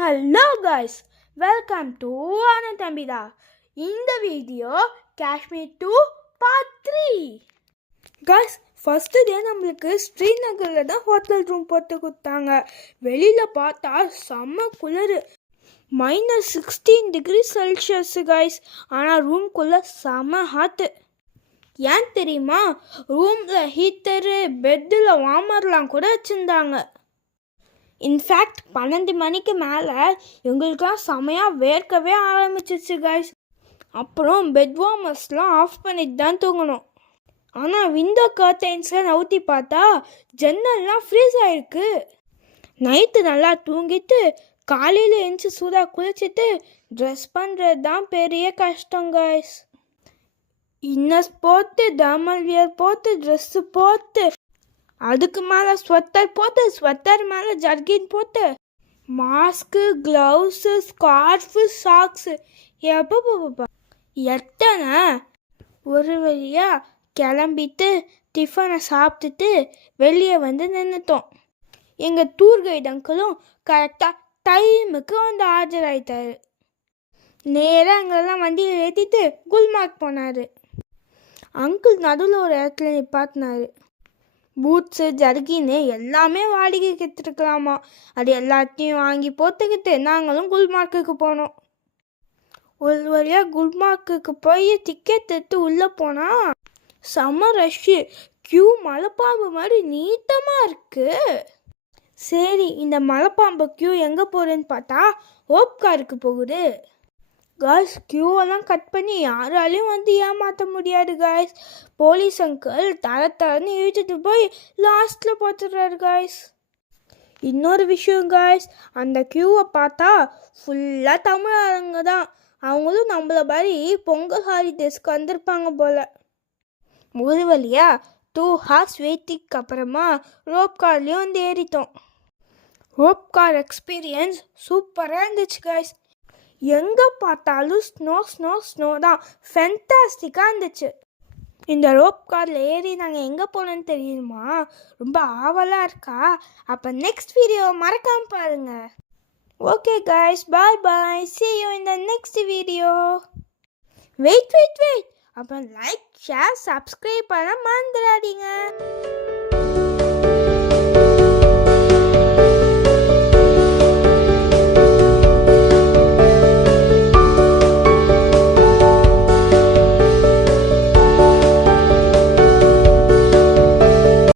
Hello guys, welcome to Anand Ambida. இந்த video Kashmir 2 part 3. Guys, first day நம்மளுக்கு ஸ்ரீநகரில் தான் ஹோட்டல் ரூம் போட்டு கொடுத்தாங்க. வெளியில் பார்த்தா செம்ம குளிர், -16°C கைஸ். ஆனால் ரூம்குள்ளே செம்ம ஹாட்டு. ஏன் தெரியுமா? ரூமில் ஹீட்டரு, பெட்டில் வார்மர்லாம் கூட வச்சுருந்தாங்க. இன்ஃபேக்ட் 12 மணிக்கு மேலே எங்களுக்கெல்லாம் செமையாக வேர்க்கவே ஆரம்பிச்சிச்சு கைஸ். அப்புறம் பெட் வார்மர்ஸ்லாம் ஆஃப் பண்ணிட்டு தான் தூங்கணும். ஆனால் விண்டோ கர்டைன்ஸ்லாம் நவுத்தி பார்த்தா ஜன்னல்லாம் ஃப்ரீஸ் ஆகிருக்கு. நைட்டு நல்லா தூங்கிட்டு காலையில் எழுந்துச்சி சூடாக குளிச்சுட்டு ட்ரெஸ் பண்ணுறது தான் பெரிய கஷ்டம் கைஸ். இன்னர்ஸ் போட்டு, டர்மல் வியர் போட்டு, ட்ரெஸ்ஸு போட்டு, அதுக்கு மேலே ஸ்வெட்டர் போட்டு, ஸ்வெட்டர் மேலே ஜர்கின் போட்டு, மாஸ்க்கு, க்ளவுஸு, ஸ்கார்ஃபு, சாக்ஸு, எப்பப்பா எத்தனை. ஒரு வழியாக கிளம்பிட்டு டிஃபனை சாப்பிட்டுட்டு வெளியே வந்து நின்றுட்டோம். எங்கள் டூர் கைட் அங்கிளும் கரெக்டாக டைமுக்கு வந்து ஆஜராயிட்டார். நேராக எங்களெல்லாம் வண்டியில் ஏற்றிட்டு குல்மார்க் போனார். அங்கிள் நடுவில் ஒரு இடத்துல நிப்பாட்டினார். பூட்ஸு, ஜர்கின்னு எல்லாமே வாடகைக்கு எடுத்துருக்கலாமா. அது எல்லாத்தையும் வாங்கி போட்டுக்கிட்டு நாங்களும் குல்மார்க்குக்கு போனோம். ஒரு வழியாக குல்மார்க்குக்கு போய் டிக்கெட் எடுத்து உள்ளே போனால் செம்ம ரஷ்ஷு. க்யூ மலைப்பாம்பு மாதிரி நீட்டமாக இருக்குது. சரி, இந்த மலைப்பாம்பு க்யூ எங்கே போகுதுன்னு பார்த்தா ரோப்காருக்கு போகுது. காய்ஸ், க்யூவெல்லாம் கட் பண்ணி யாராலையும் வந்து ஏமாற்ற முடியாது காய்ஸ். போலீஸ் அங்கிள் தரன்னு இழுத்துட்டு போய் லாஸ்ட்டில் போட்டுடுறாரு காய்ஸ். இன்னொரு விஷயம் காய்ஸ், அந்த க்யூவை பார்த்தா ஃபுல்லாக தமிழ் ஆளுங்க தான். அவங்களும் நம்மள மாதிரி பொங்கல் ஹாலிடேஸ்க்கு வந்திருப்பாங்க போல். ஒரு வழியாக 2 hours வெயிட்டிங்க்கு அப்புறமா ரோப் கார்லேயும் வந்து ஏறிட்டோம். ரோப் கார் எக்ஸ்பீரியன்ஸ் சூப்பராக இருந்துச்சு காய்ஸ். எங்கே பார்த்தாலும் ஸ்னோ தான். ஃபென்டாஸ்டிக்காக இருந்துச்சு. இந்த ரோப் காரில் ஏறி நாங்கள் எங்கே போனோன்னு தெரியுமா? ரொம்ப ஆவலாக இருக்கா? அப்போ நெக்ஸ்ட் வீடியோ மறக்காமல் பாருங்கள். Okay guys, bye. See you in the next video. Wait. அப்போ லைக், ஷேர், சப்ஸ்கிரைப் பண்ண மறந்துடாதீங்க.